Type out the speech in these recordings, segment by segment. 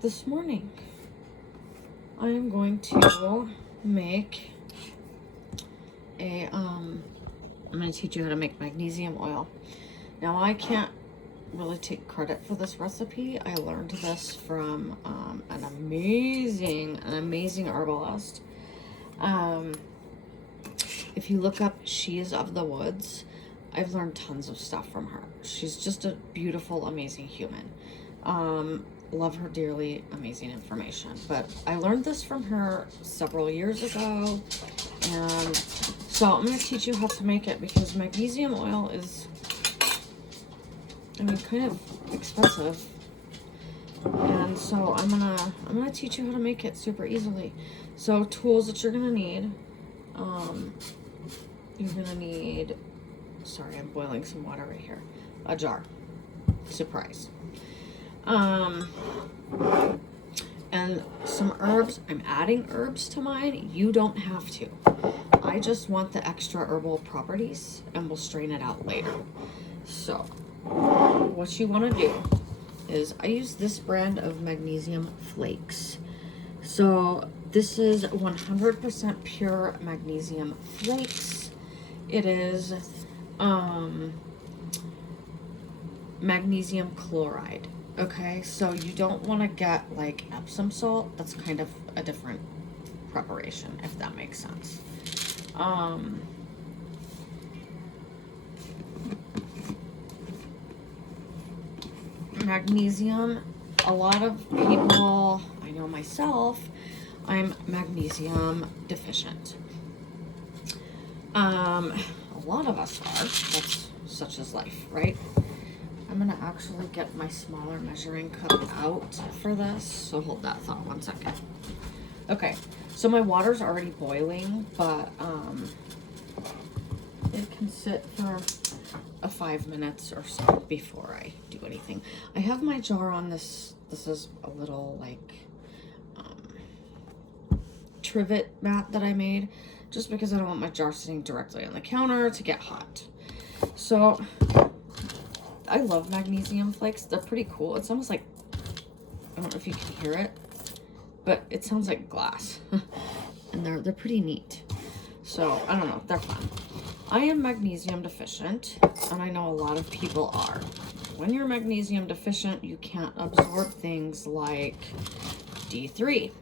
this morning I am going to make I'm going to teach you how to make magnesium oil. Now I can't really take credit for this recipe. I learned this from an amazing herbalist. If you look up She Is of the Woods, I've learned tons of stuff from her. She's just a beautiful, amazing human. Love her dearly, amazing information. But I learned this from her several years ago, and so I'm going to teach you how to make it, because magnesium oil is, I mean, kind of expensive. And so I'm gonna teach you how to make it super easily. So tools that you're gonna need, you're gonna need, sorry, I'm boiling some water right here, a jar, surprise. And some herbs. I'm adding herbs to mine. You don't have to. I just want the extra herbal properties, and we'll strain it out later. So what you want to do is, I use this brand of magnesium flakes. So this is 100% pure magnesium flakes. It is magnesium chloride. Okay, so you don't want to get like Epsom salt. That's kind of a different preparation, if that makes sense. Magnesium, a lot of people, I know myself, I'm magnesium deficient. A lot of us are. That's such is life, right? I'm gonna actually get my smaller measuring cup out for this, so hold that thought 1 second. Okay, so my water's already boiling, but it can sit for 5 minutes or so before I do anything. I have my jar on this. This is a little like trivet mat that I made, just because I don't want my jar sitting directly on the counter to get hot. So I love magnesium flakes. They're pretty cool. It's almost like, I don't know if you can hear it, but it sounds like glass. And they're pretty neat. So I don't know, they're fun. I am magnesium deficient, and I know a lot of people are. When you're magnesium deficient, you can't absorb things like D3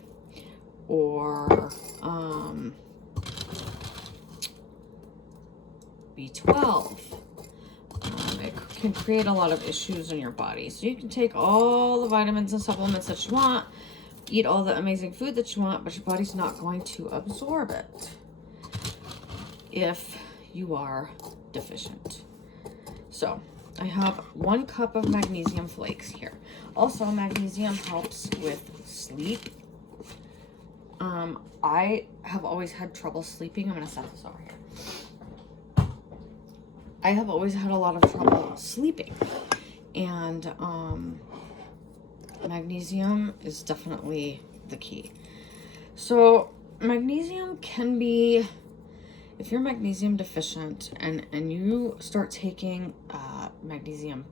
or B12. It can create a lot of issues in your body. So you can take all the vitamins and supplements that you want, eat all the amazing food that you want, but your body's not going to absorb it if you are deficient. So I have 1 cup of magnesium flakes here. Also, magnesium helps with sleep. I have always had trouble sleeping. I'm gonna set this over here. I have always had a lot of trouble sleeping, and magnesium is definitely the key. So magnesium can be, if you're magnesium deficient and you start taking magnesium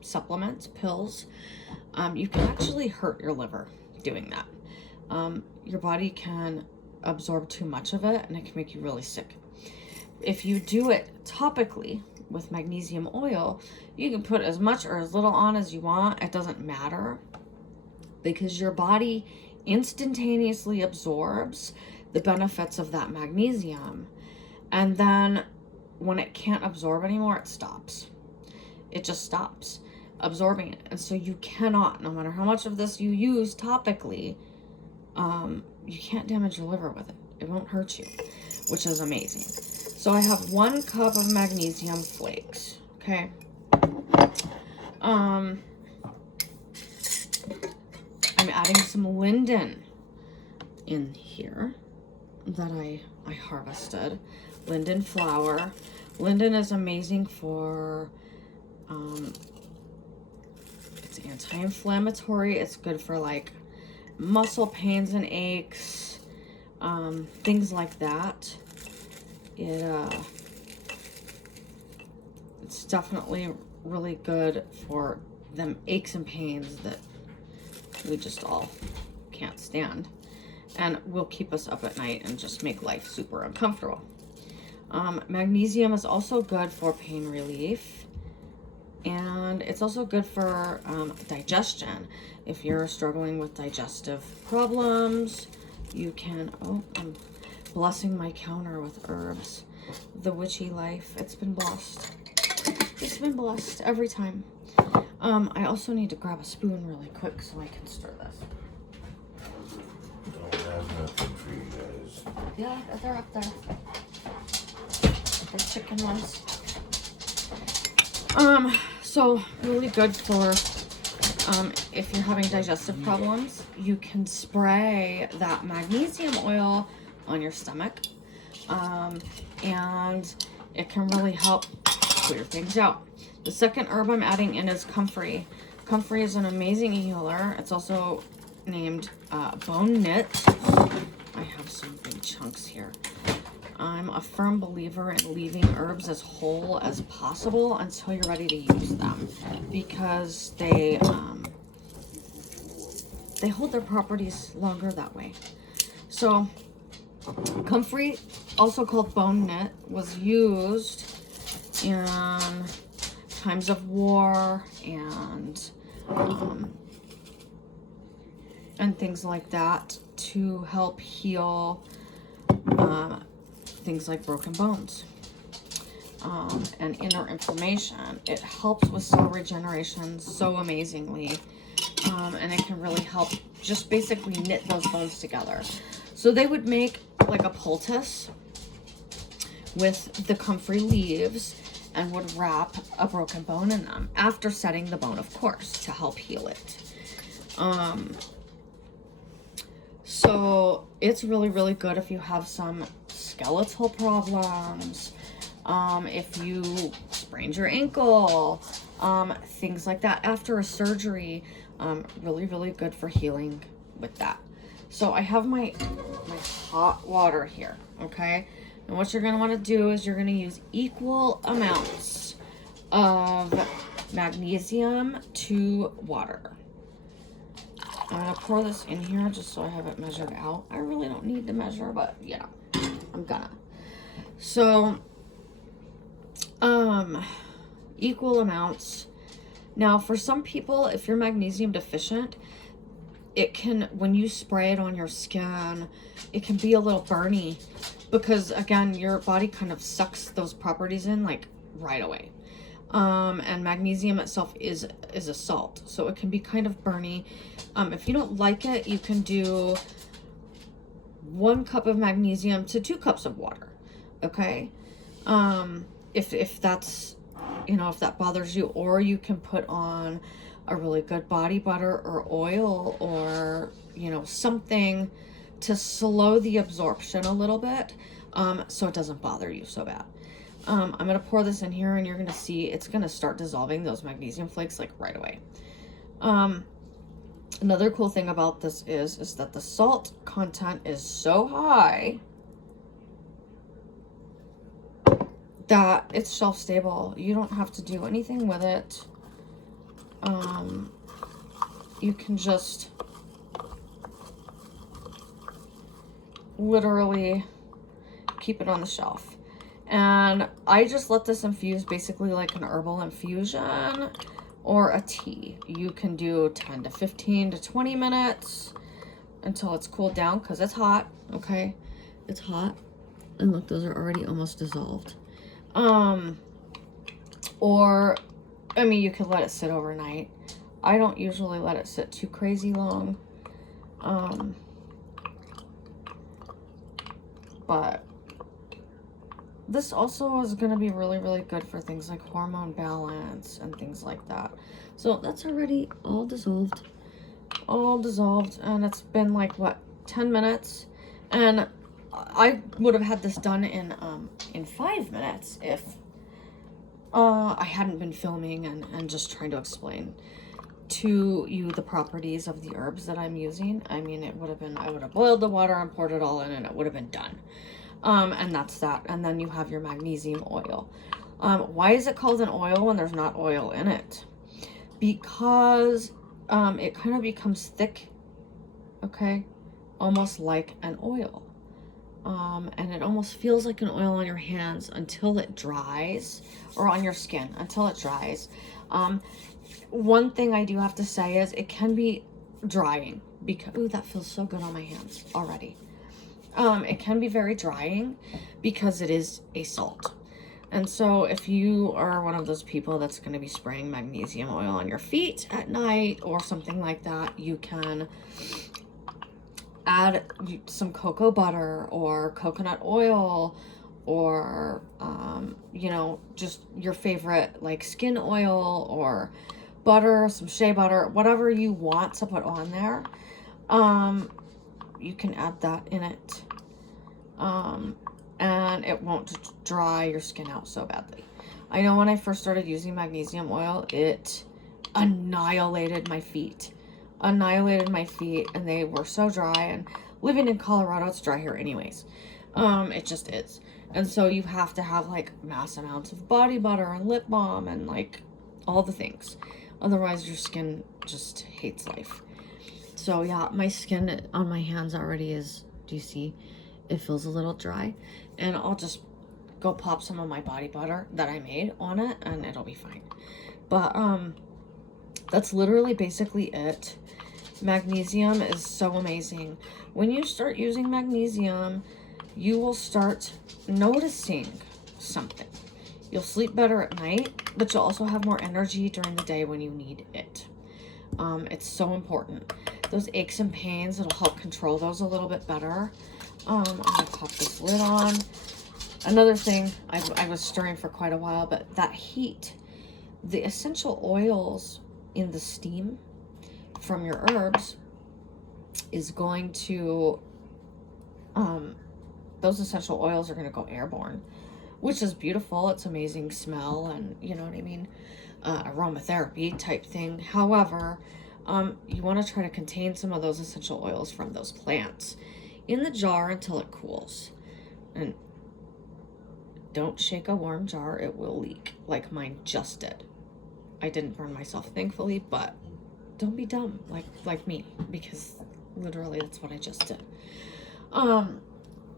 supplements, pills, you can actually hurt your liver doing that. Your body can absorb too much of it, and it can make you really sick. If you do it topically with magnesium oil, you can put as much or as little on as you want. It doesn't matter, because your body instantaneously absorbs the benefits of that magnesium. And then when it can't absorb anymore, it stops. It just stops absorbing it. And so you cannot, no matter how much of this you use topically, you can't damage your liver with it. It won't hurt you, which is amazing. So I have 1 cup of magnesium flakes, okay? I'm adding some linden in here that I harvested. Linden flower. Linden is amazing for, it's anti-inflammatory. It's good for like muscle pains and aches, things like that. It's definitely really good for them aches and pains that we just all can't stand, and will keep us up at night and just make life super uncomfortable. Magnesium is also good for pain relief, and it's also good for digestion. If you're struggling with digestive problems, you can, oh, I'm blessing my counter with herbs. The witchy life, it's been blessed. It's been blessed every time. I also need to grab a spoon really quick so I can stir this. Don't have nothing for you guys. Yeah, they're up there. The chicken ones. So really good for if you're having digestive problems, you can spray that magnesium oil on your stomach, and it can really help clear things out. The second herb I'm adding in is comfrey. Comfrey is an amazing healer. It's also named bone knit. I have some big chunks here. I'm a firm believer in leaving herbs as whole as possible until you're ready to use them, because they hold their properties longer that way. So comfrey, also called bone knit, was used in times of war and things like that to help heal things like broken bones and inner inflammation. It helps with cell regeneration so amazingly, and it can really help just basically knit those bones together. So they would make like a poultice with the comfrey leaves and would wrap a broken bone in them after setting the bone, of course, to help heal it. So it's really, really good if you have some skeletal problems, if you sprained your ankle, things like that after a surgery. Really, really good for healing with that. So I have my hot water here, okay? And what you're going to want to do is you're going to use equal amounts of magnesium to water. I'm going to pour this in here just so I have it measured out. I really don't need to measure, but yeah, I'm gonna. So, equal amounts. Now, for some people, if you're magnesium deficient, it can, when you spray it on your skin, it can be a little burny because, again, your body kind of sucks those properties in like right away. And magnesium itself is a salt, so it can be kind of burny. If you don't like it, you can do 1 cup of magnesium to 2 cups of water, okay? If that's, you know, if that bothers you, or you can put on a really good body butter or oil or, you know, something to slow the absorption a little bit, so it doesn't bother you so bad. I'm going to pour this in here and you're going to see it's going to start dissolving those magnesium flakes like right away. Another cool thing about this is that the salt content is so high that it's shelf stable. You don't have to do anything with it. You can just literally keep it on the shelf. And I just let this infuse basically like an herbal infusion or a tea. You can do 10 to 15 to 20 minutes until it's cooled down because it's hot, okay? It's hot. And look, those are already almost dissolved. Or, I mean, you could let it sit overnight. I don't usually let it sit too crazy long. But this also is going to be really, really good for things like hormone balance and things like that. So that's already all dissolved. All dissolved. And it's been like, what, 10 minutes? And I would have had this done in 5 minutes if I hadn't been filming and just trying to explain to you the properties of the herbs that I'm using. I mean, it would have been, I would have boiled the water and poured it all in and it would have been done. And that's that. And then you have your magnesium oil. Why is it called an oil when there's not oil in it? Because it kind of becomes thick, okay? Almost like an oil. And it almost feels like an oil on your hands until it dries, or on your skin until it dries. One thing I do have to say is it can be drying because, ooh, that feels so good on my hands already. It can be very drying because it is a salt. And so if you are one of those people that's going to be spraying magnesium oil on your feet at night or something like that, you can add some cocoa butter or coconut oil, or you know, just your favorite like skin oil or butter, some shea butter, whatever you want to put on there. You can add that in it, and it won't dry your skin out so badly. I know when I first started using magnesium oil, it annihilated my feet. And they were so dry, and living in Colorado, it's dry here anyways. It just is. And so you have to have like mass amounts of body butter and lip balm and like all the things. Otherwise your skin just hates life. So yeah, my skin on my hands already is, do you see? It feels a little dry, and I'll just go pop some of my body butter that I made on it and it'll be fine. But that's literally basically it. Magnesium is so amazing. When you start using magnesium, you will start noticing something. You'll sleep better at night, but you'll also have more energy during the day when you need it. It's so important. Those aches and pains, it'll help control those a little bit better. I'm gonna pop this lid on. Another thing, I was stirring for quite a while, but that heat, the essential oils in the steam from your herbs is going to, those essential oils are going to go airborne, which is beautiful. It's amazing smell, and you know what I mean, aromatherapy type thing. However, you want to try to contain some of those essential oils from those plants in the jar until it cools. And don't shake a warm jar, it will leak, like mine just did. I didn't burn myself, thankfully, but don't be dumb like me, because literally that's what I just did.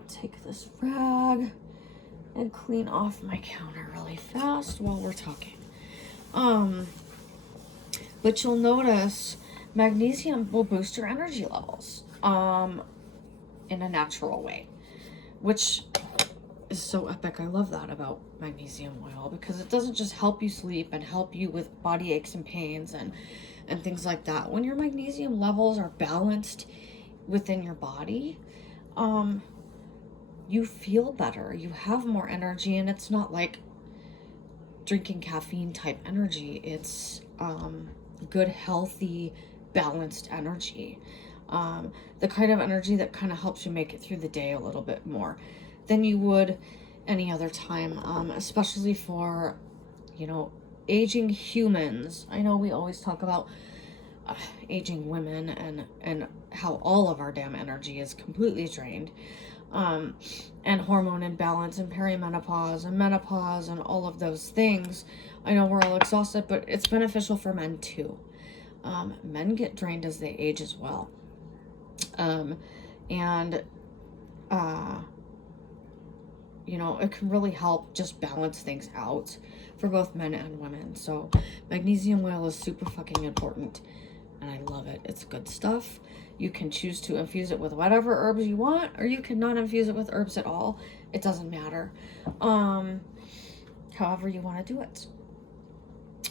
Take this rag and clean off my counter really fast while we're talking. But you'll notice magnesium will boost your energy levels in a natural way, which is so epic. I love that about magnesium oil, because it doesn't just help you sleep and help you with body aches and pains and things like that. When your magnesium levels are balanced within your body, you feel better, you have more energy, and it's not like drinking caffeine type energy. It's good, healthy, balanced energy. The kind of energy that kind of helps you make it through the day a little bit more than you would any other time, especially for, you know, aging humans. I know we always talk about aging women and how all of our damn energy is completely drained, and hormone imbalance and perimenopause and menopause and all of those things. I know we're all exhausted, but it's beneficial for men too. Men get drained as they age as well. You know, it can really help just balance things out for both men and women. So magnesium oil is super fucking important, and I love it. It's good stuff. You can choose to infuse it with whatever herbs you want, or you can not infuse it with herbs at all. It doesn't matter. However you want to do it.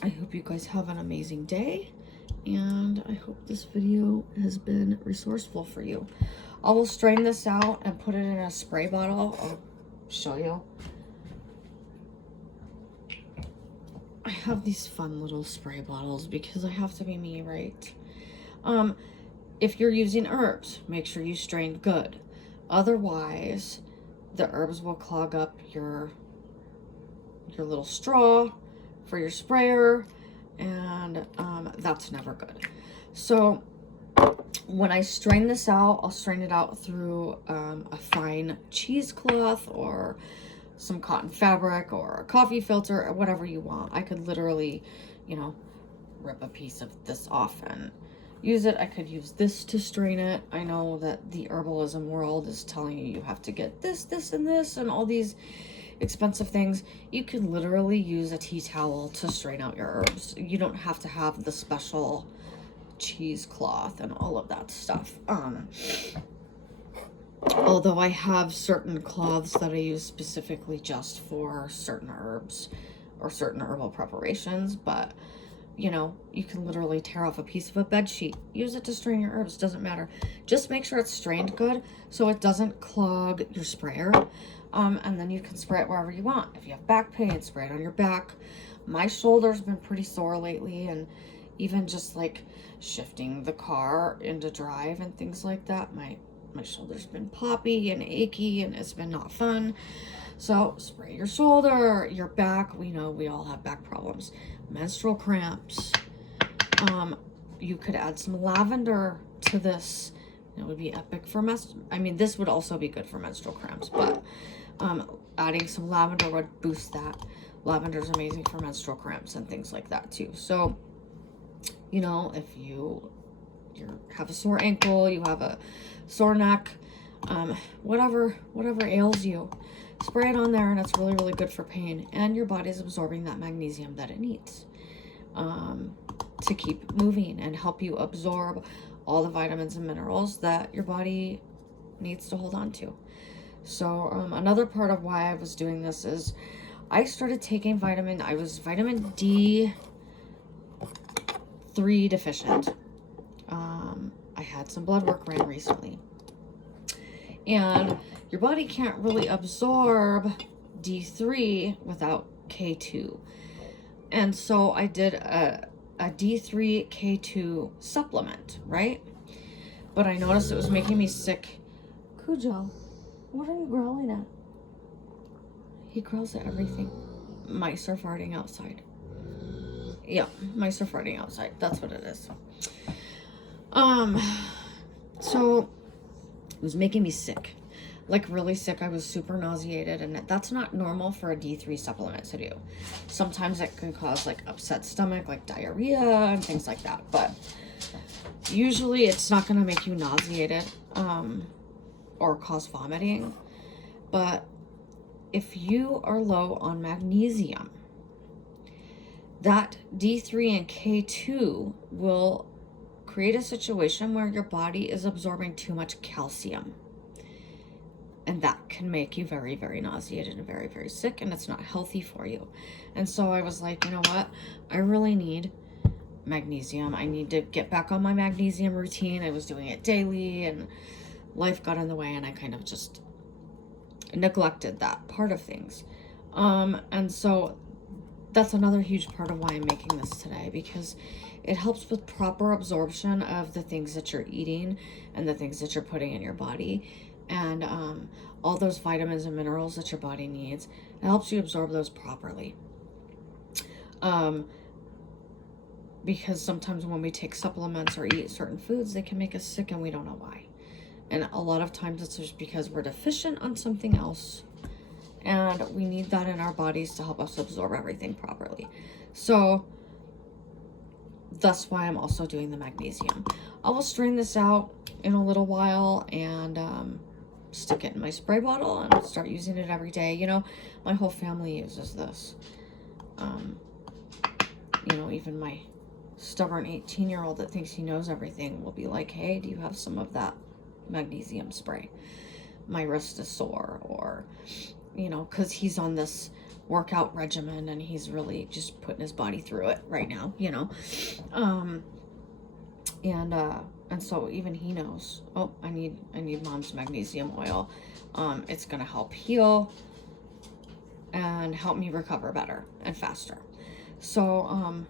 I hope you guys have an amazing day, and I hope this video has been resourceful for you. I will strain this out and put it in a spray bottle. I'll show you. I have these fun little spray bottles because I have to be me, right? If you're using herbs, make sure you strain good. Otherwise, the herbs will clog up your little straw for your sprayer, and that's never good. So when I strain this out, I'll strain it out through a fine cheesecloth or some cotton fabric or a coffee filter or whatever you want. I could literally, you know, rip a piece of this off and use it. I could use this to strain it. I know that the herbalism world is telling you have to get this, this, and this, and all these expensive things. You can literally use a tea towel to strain out your herbs. You don't have to have the special cheesecloth and all of that stuff. Although I have certain cloths that I use specifically just for certain herbs or certain herbal preparations, but you know, you can literally tear off a piece of a bed sheet, use it to strain your herbs, doesn't matter. Just make sure it's strained good so it doesn't clog your sprayer. And then you can spray it wherever you want. If you have back pain, spray it on your back. My shoulder's been pretty sore lately, and even just like shifting the car into drive and things like that, my shoulder's been poppy and achy, and it's been not fun. So spray your shoulder, your back. We know we all have back problems. Menstrual cramps. You could add some lavender to this. It would be epic for this would also be good for menstrual cramps, but adding some lavender would boost that. Lavender is amazing for menstrual cramps and things like that too. So, you know, if you have a sore ankle, you have a sore neck, whatever ails you, spray it on there, and it's really, really good for pain. And your body's absorbing that magnesium that it needs to keep moving and help you absorb all the vitamins and minerals that your body needs to hold on to. So another part of why I was doing this is I started taking I was vitamin D3 deficient. I had some blood work ran recently. And your body can't really absorb D3 without K2. And so I did a D3 K2 supplement, right? But I noticed it was making me sick. Cujo, what are you growling at? He growls at everything. Mice are farting outside. Yeah, mice are farting outside. That's what it is. So it was making me sick. Like really sick. I was super nauseated, and that's not normal for a D3 supplement to do. Sometimes it can cause like upset stomach, like diarrhea and things like that. But usually it's not going to make you nauseated or cause vomiting. But if you are low on magnesium, that D3 and K2 will create a situation where your body is absorbing too much calcium. And that can make you very, very nauseated and very, very sick, and it's not healthy for you. And so I was like, you know what? I really need magnesium. I need to get back on my magnesium routine. I was doing it daily, and life got in the way, and I kind of just neglected that part of things. And so that's another huge part of why I'm making this today, because it helps with proper absorption of the things that you're eating and the things that you're putting in your body. And all those vitamins and minerals that your body needs, it helps you absorb those properly. Because sometimes when we take supplements or eat certain foods, they can make us sick and we don't know why. And a lot of times it's just because we're deficient on something else, and we need that in our bodies to help us absorb everything properly. So that's why I'm also doing the magnesium. I will strain this out in a little while and stick it in my spray bottle and start using it every day. You know, my whole family uses this. You know, even my stubborn 18-year-old that thinks he knows everything will be like, hey, do you have some of that magnesium spray? My wrist is sore, or, you know, because he's on this workout regimen and he's really just putting his body through it right now, you know. And so even he knows, oh, I need mom's magnesium oil. It's gonna help heal and help me recover better and faster. So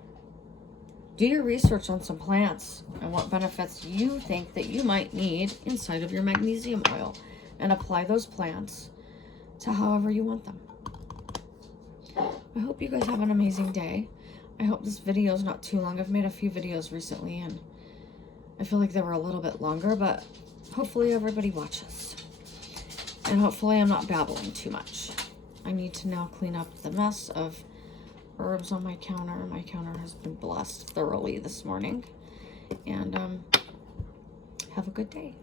do your research on some plants and what benefits you think that you might need inside of your magnesium oil, and apply those plants to however you want them. I hope you guys have an amazing day. I hope this video is not too long. I've made a few videos recently and I feel like they were a little bit longer, but hopefully everybody watches. And hopefully I'm not babbling too much. I need to now clean up the mess of herbs on my counter. My counter has been blessed thoroughly this morning. and have a good day.